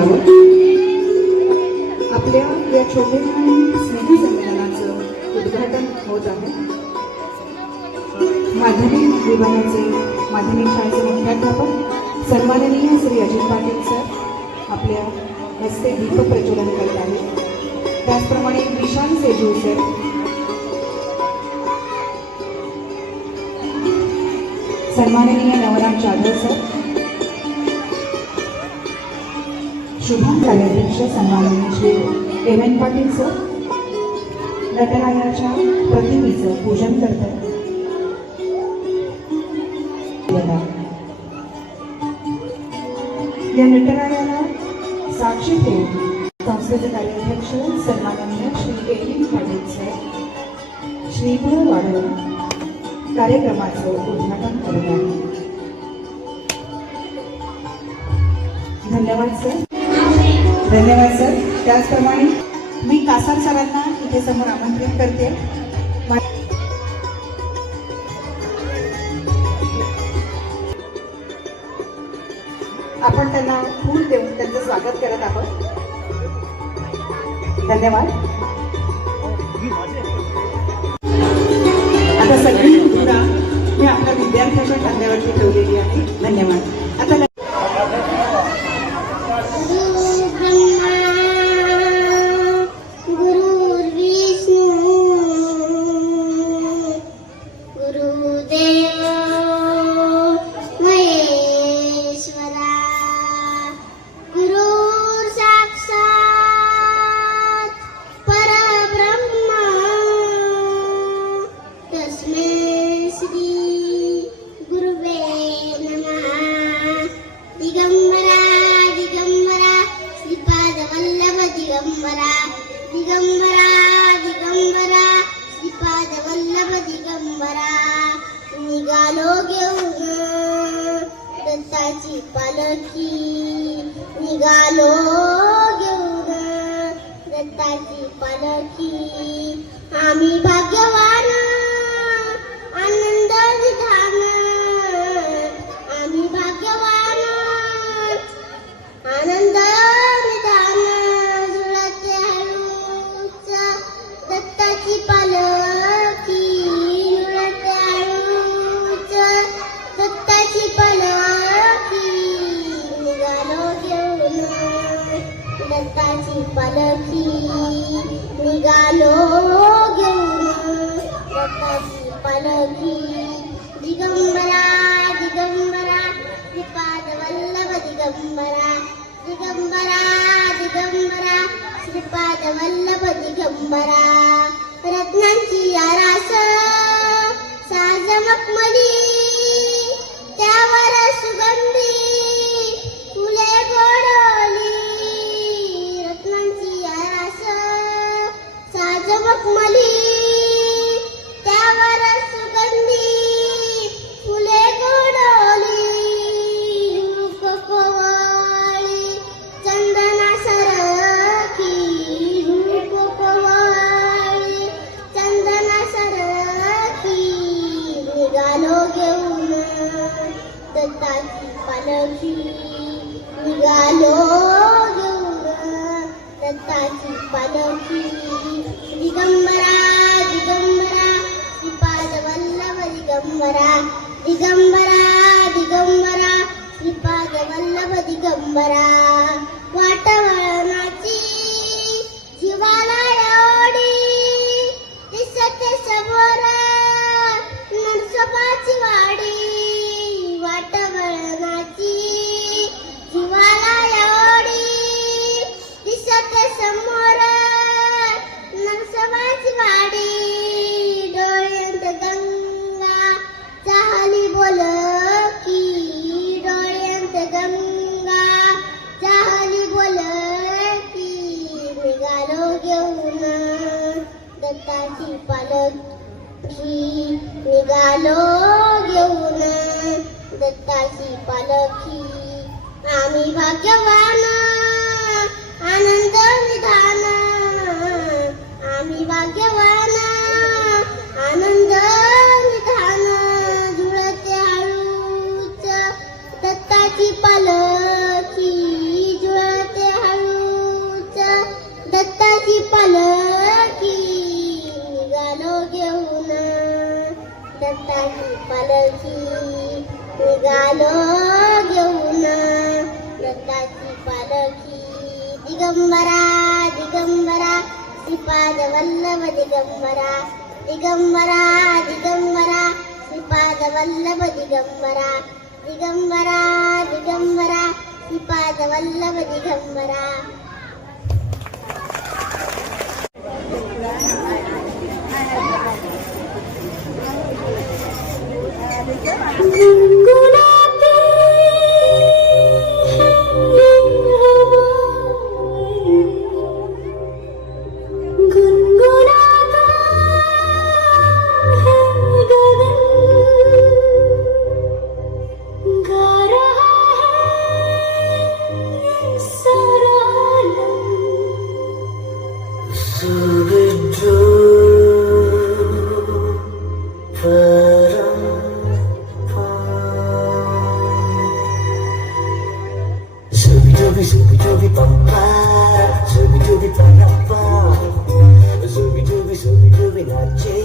यावं. आपल्या या छोट्या स्नेही संमेलनाचं उद्घाटन होत आहे. माध्यमिक विभागाचे माध्यमिक शाळेचे मुख्याध्यापक सन्माननीय श्री अजित पाटील सर आपल्या हस्ते दीप प्रज्वलन करत आहेत. त्याचप्रमाणे विशाल सेजू सर, सन्माननीय नवराज जाधव सर, शुभम कार्याध्यक्ष सन्माननीय Shri M N Patil sir नटरायाच्या प्रतिमेचं पूजन करतात. या नटरायाला साक्षी ठेवून संस्थेचे कार्याध्यक्ष सन्माननीय Shri M N Patil sir श्रीफळ वाढवून कार्यक्रमाचं उद्घाटन करत आहे. धन्यवाद सर. धन्यवाद सर. त्याचप्रमाणे मी कासार सरांना इथे समोर आमंत्रित करते. आपण त्यांना फूल देऊन त्यांचं स्वागत करत आहोत. धन्यवाद. आता सगळी मुद्रा मी आपल्या विद्यार्थ्याच्या खांद्यावरती ठेवलेली आहे. धन्यवाद. आता निघालो घेऊन दत्ताची पालखी, निघालो घेऊन दत्ताची पालखी. आम्ही भाग्यवान आनंद विधान, आम्ही भाग्यवान आनंद विधान. जुळते हळूच दत्ताची पालखी, जुळते हळूच दत्ताची पालखी. निघालो घेऊन दत्ताची पालखी, निघालो घेऊन दत्ताची पालखी. दिगंबरा दिगंबरा श्रीपाद वल्लभ दिगंबरा, दिगंबरा दिगंबरा श्रीपाद वल्लभ दिगंबरा. रत्नांची आरास साज मखमली, त्यावर सुगंधी फुले गोडली. रत्नांची आरास साज मखमली, त्यावर सुगंधी फुले गोडली. रूप कोवळी चंदना सरखी, रूप कोवळी चंदना सरखी. निघालो घेऊन दत्ताची पालखी, निघालो घेऊन दत्ताची पालखी. दिगंबरा दिगंबरा श्रीपाद वल्लभ दिगंबरा, दिगंबरा दिगंबरा श्रीपाद वल्लभ दिगंबरा. वाटवळणाची जीवाला एवढी दिसते समोर नरसोबाची वाडी. वाटवळणाची जीवाला एवढी दिसते समोर नरसोबाची वाडी. डोळ्यांत गंगा चाहली बोलकी, डोळ्यांत गंगा चाहली बोलकी. निघालो घेऊन दत्ताची पालखी, निघालो घेऊन दत्ताची पालखी. आम्ही भाग्यवान आनंद विधान, आम्ही भाग्यवान आनंद विधान. जुळते हळूच दत्ताची पालखी, जुळते घेऊन दत्ताची पालखी निघालो घेऊन दत्ताची पालखी दिगंबरा दिगंबरा श्रीपाद वल्लभ दिगंबरा दिगंबरा दिगंबरा श्रीपाद वल्लभ दिगंबरा दिगंबरा दिगंबरा श्रीपाद वल्लभ दिगंबरा गुनगुनाते गुनगुनाता है गगन गा रहा है सारा आलम Zubi-dubi pampa, zubi-dubi panapa, zubi-dubi nace,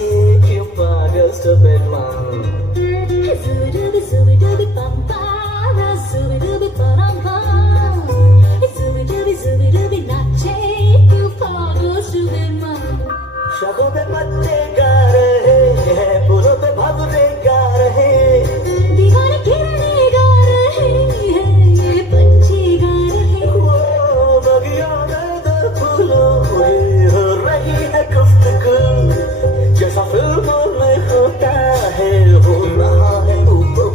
you pada sebenarnya. Zubi-dubi pampa, zubi-dubi panapa, zubi-dubi nace, you pada sebenarnya. शाखों पे पत्ते गा रहे हैं, फूलों पे भंवरे गा रहे हैं, दीवाने किरणें गा रहे हैं, ये पंछी गा रहे हैं। वो बगियों में दर फूलों में हो रही है गुफ्तगू, जैसा फिल्मों में होता है हो रहा है ऊपर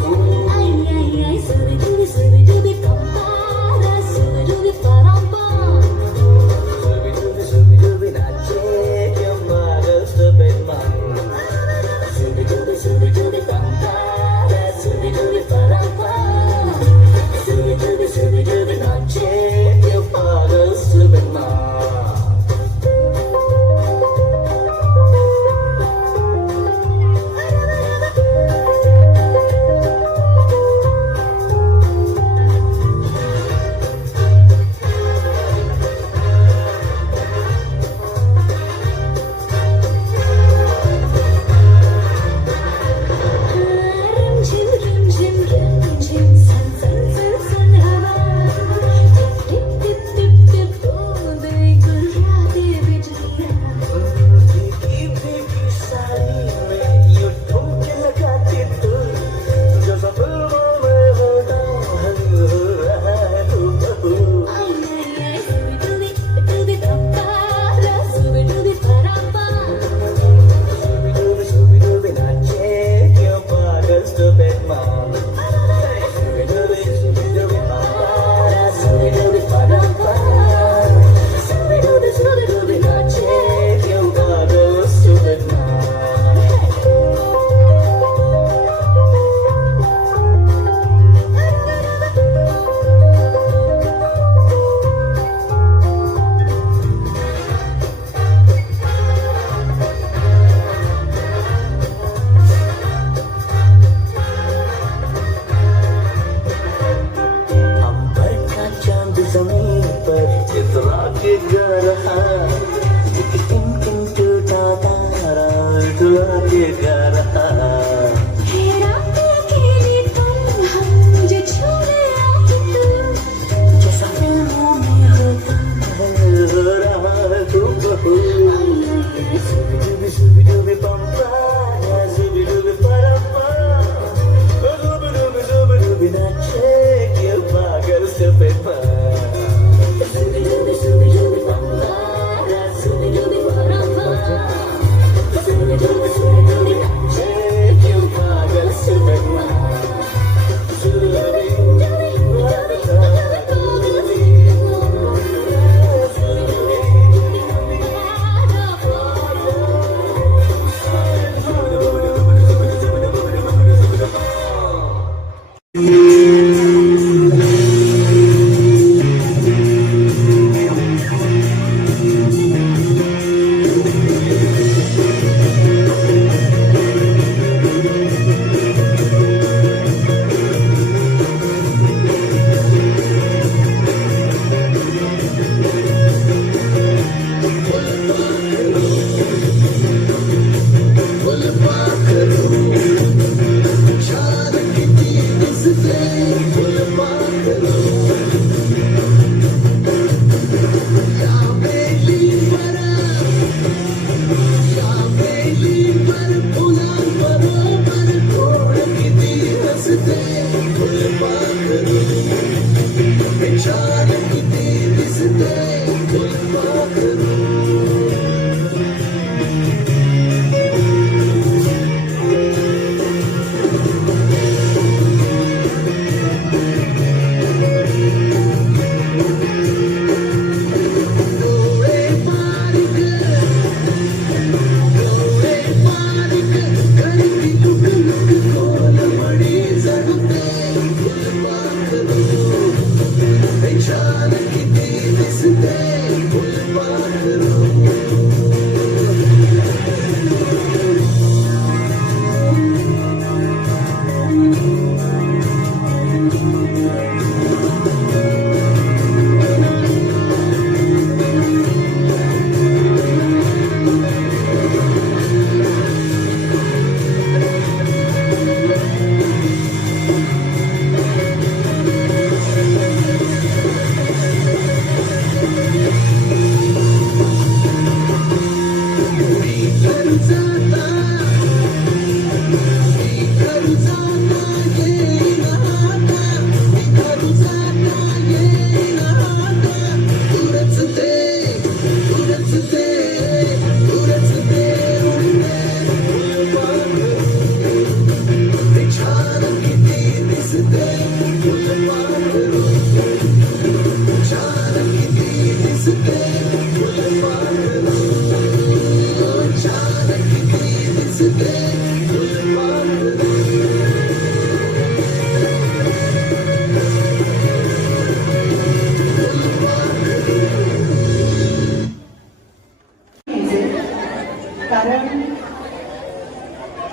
कारण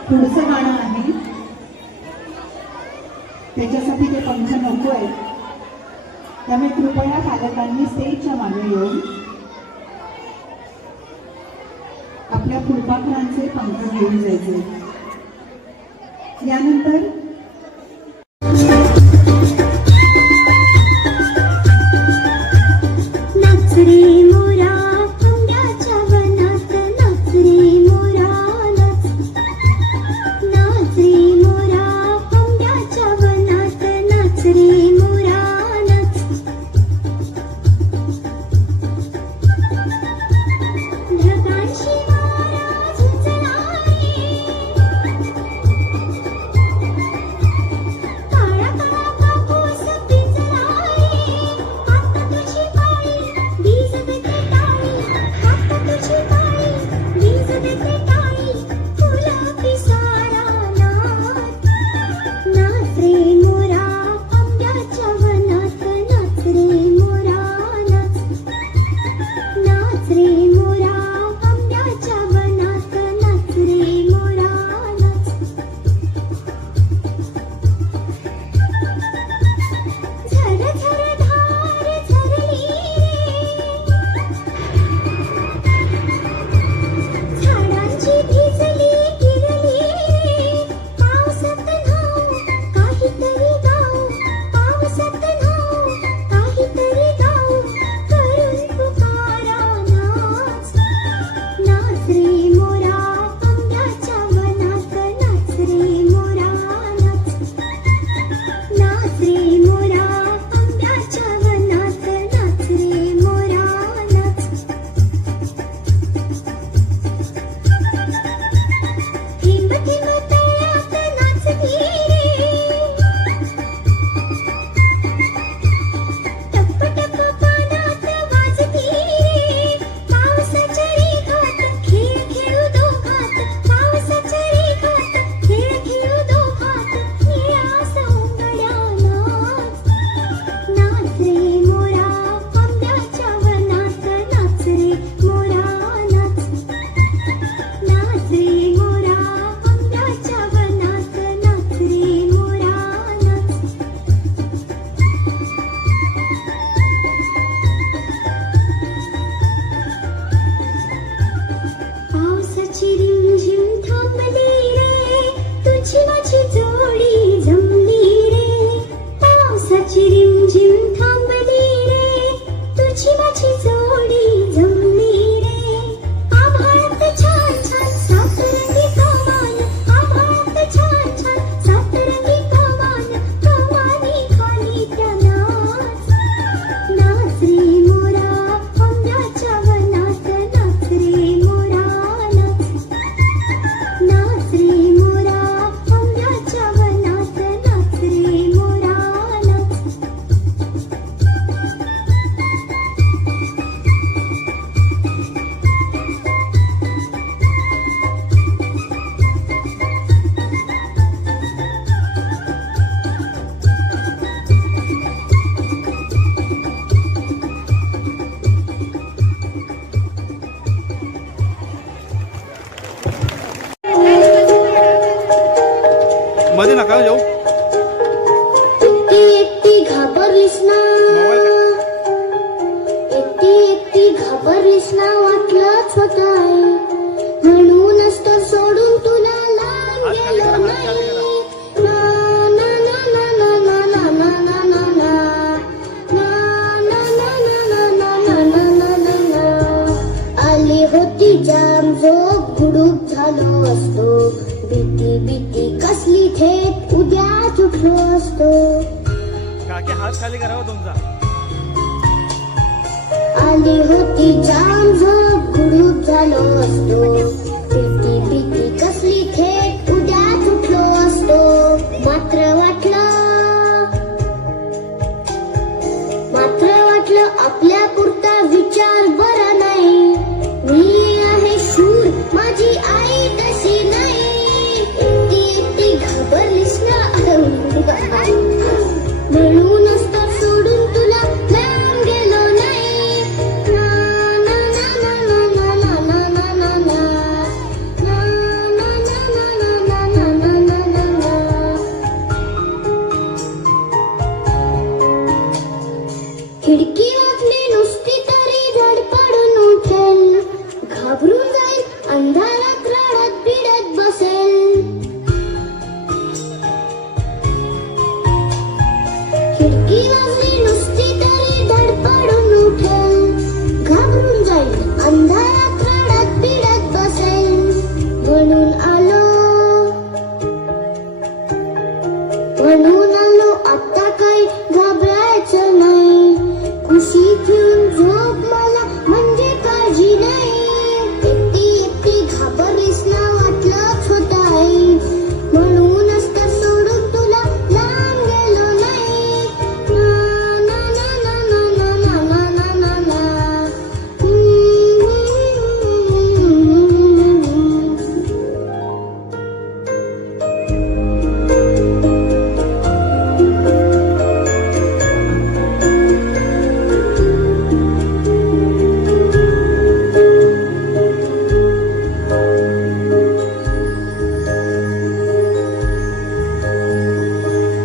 पुढचं गाणं आहे त्याच्यासाठी ते पंख नको आहे. त्यामुळे कृपया पालकांनी स्टेजच्या मागे येऊन आपल्या फुलपाखरांचे पंख घेऊन जायचे. यानंतर नाच रे मोरा आंब्याच्या वनात, नाच रे मोरा नाच. नाच रे मोरा आंब्याच्या वनात, नाच रे मोरा नाच. ढगांशी वारा झुंजणारे, काळा काळा कापूस पिंजणारे. आता तुझी पाळी वीज देते टाळी, आता तुझी पाळी वीज देते टाळी. फुलं पिसारा नाच. नाच रे मोरा आंब्याच्या वनात, नाच रे मोरा नाच. नाच रे मोरा आंब्याच्या वनात, नाच रे मोरा नाच. झर झर धार झरली रे, झाडांची भिजली गिरली रे. पावसात न्हाऊ काहीतरी गाऊ, पावसात न्हाऊ काहीतरी गाऊ. करून पुकारा नाच. नाच रे मोरा आंब्याच्या वनात, नाच रे मोरा नाच. नाच रे मोरा आंब्याच्या वनात, नाच रे मोरा नाच. थेंब थेंब तळ्यात नाचती रे, टप्प टप्प पानात वाजती रे. पावसाच्या रेघात खेळ खेळू दोघात, पावसाच्या रेघात खेळ खेळू दोघात. निळ्या सौंदर्या नाच. नाच रे मोरा आंब्याच्या वनात, नाच रे मोरा नाच. नाच रे मोरा आंब्याच्या वनात, नाच रे मोरा नाच. पावसाची रिमझिम थांबली रे, तुझी माझी जोडी जमली रे. पावसाची रिमझिम थांबली रे, तुझी माझी जोडी जमली रे. आभाळात छान छान सातरंगी कमान, आभाळात छान छान सातरंगी कमान. कमानी खाली त्या नाच. नाच रे मोरा आंब्याच्या वनात, नाच रे मोरा नाच. नाच रे मोरा आंब्याच्या वनात, नाच रे मोरा नाच. मध्ये नका येऊ. एकटी एकटी घाबरलीस ना, एकटी एकटी घाबरलीस ना. वाटलंच होतं म्हणूनच तर सोडून तुला लांब गेलो नाही. ना ना ना ना ना ना ना ना ना ना ना. ना ना ना ना ना ना ना ना ना ना. आली होती जाम झोप, गुडूप झालो असतो. भीती भीती कसली थेट उद्या उठलो असतो. काकी हात खाली करावा तुमचा. आली होती जाम झोप, गुडूप झालो असतो. भीती भीती कसली थेट उद्या उठलो असतो. मात्र वाटलं आपल्या पुरता विचार बरा नाही. मी आहे शूर, माझी आई तशी नाही. म्हणून आलो आता काय घाबरायचं नाही, कुशीत घेऊन झोप मला म्हणजे काळजी नाही. एकटी एकटी घाबरलीस ना वाटलंच होतं आई, म्हणूनच तर सोडून तुला लांब गेलो नाही. ना ना ना ना ना ना ना ना ना ना.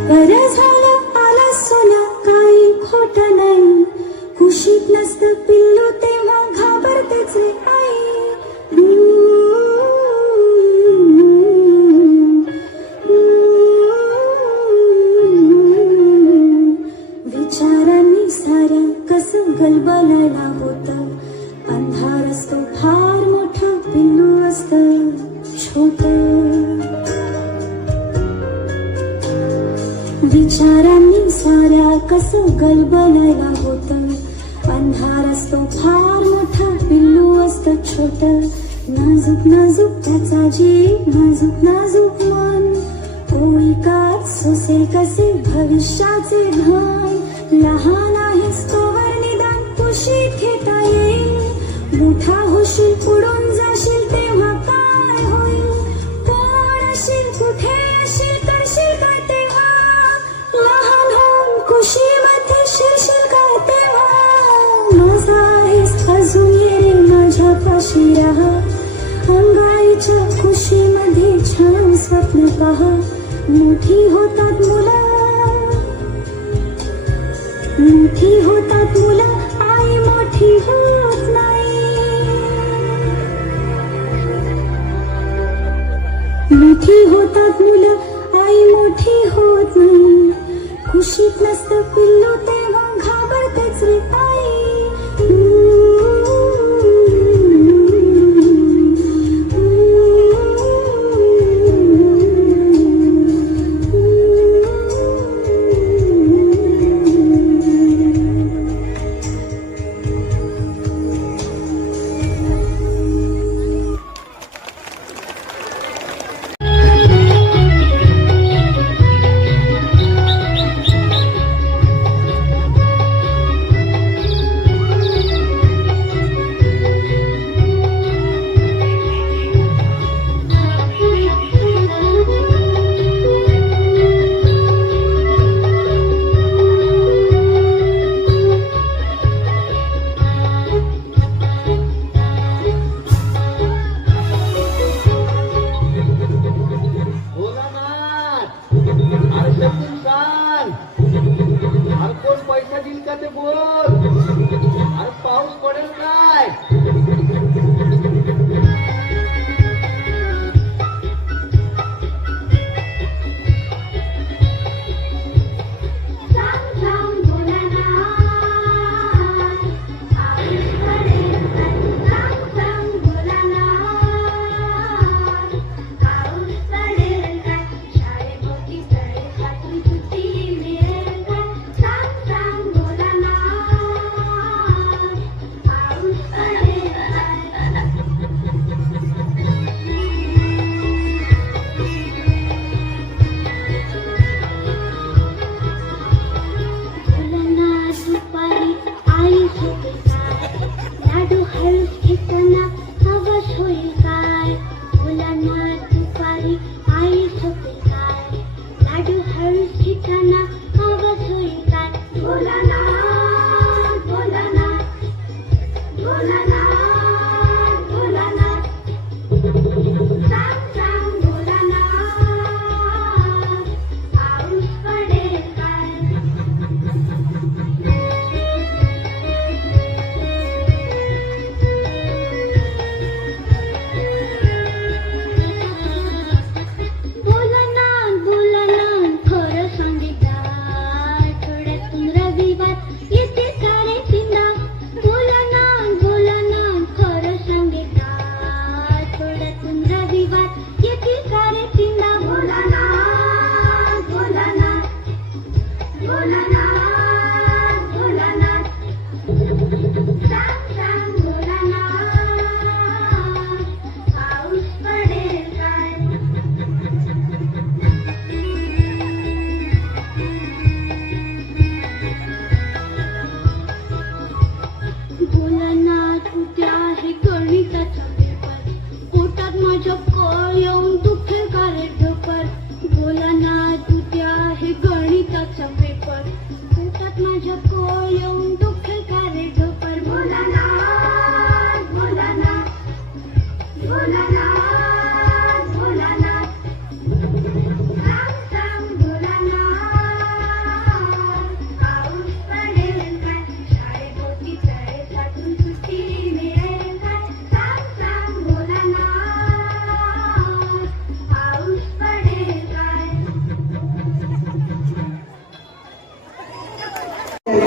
बरं झालं आला सोन्या, काही खोट नाही, कुशीत नसतं पिल्लू तेव्हा घाबरतेच रे आई. विचारांनी साऱ्या कसं गलबलायला होतं, अंधार असतो फार मोठं, पिल्लू असतं छोटं. विचारांनी साऱ्या कसं गलबलायला होतं, अंधार असतो फार मोठा, पिल्लू असतं छोटं. नाजूक नाजूक त्याचा जीव, नाजूक नाजूक मन, कोळीकात सोसे कसे भविष्याचे धन. लहान आहेस तोवर निदान कुशीत घेता येईल, मोठा होशील पुढून जाशील तेव्हा काय होईल. कोण अशील कुठे अशील करशील काय तेव्हा, लहान होऊन कुशीमध्ये शिरशील काय तेव्हा. माझा आहेस अजून ये रे माझ्या पाशी राहा, अंगाईच्या कुशीमध्ये छान स्वप्न पहा. मोठी होतात मुलं, मोठी होतात मुलं, आई मोठी होत नाही. मोठी होतात मुलं, आई मोठी होत नाही, कुशीत नसतं पिल्लू तेव्हा घाबरतेच रे आई.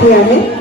साठी आहे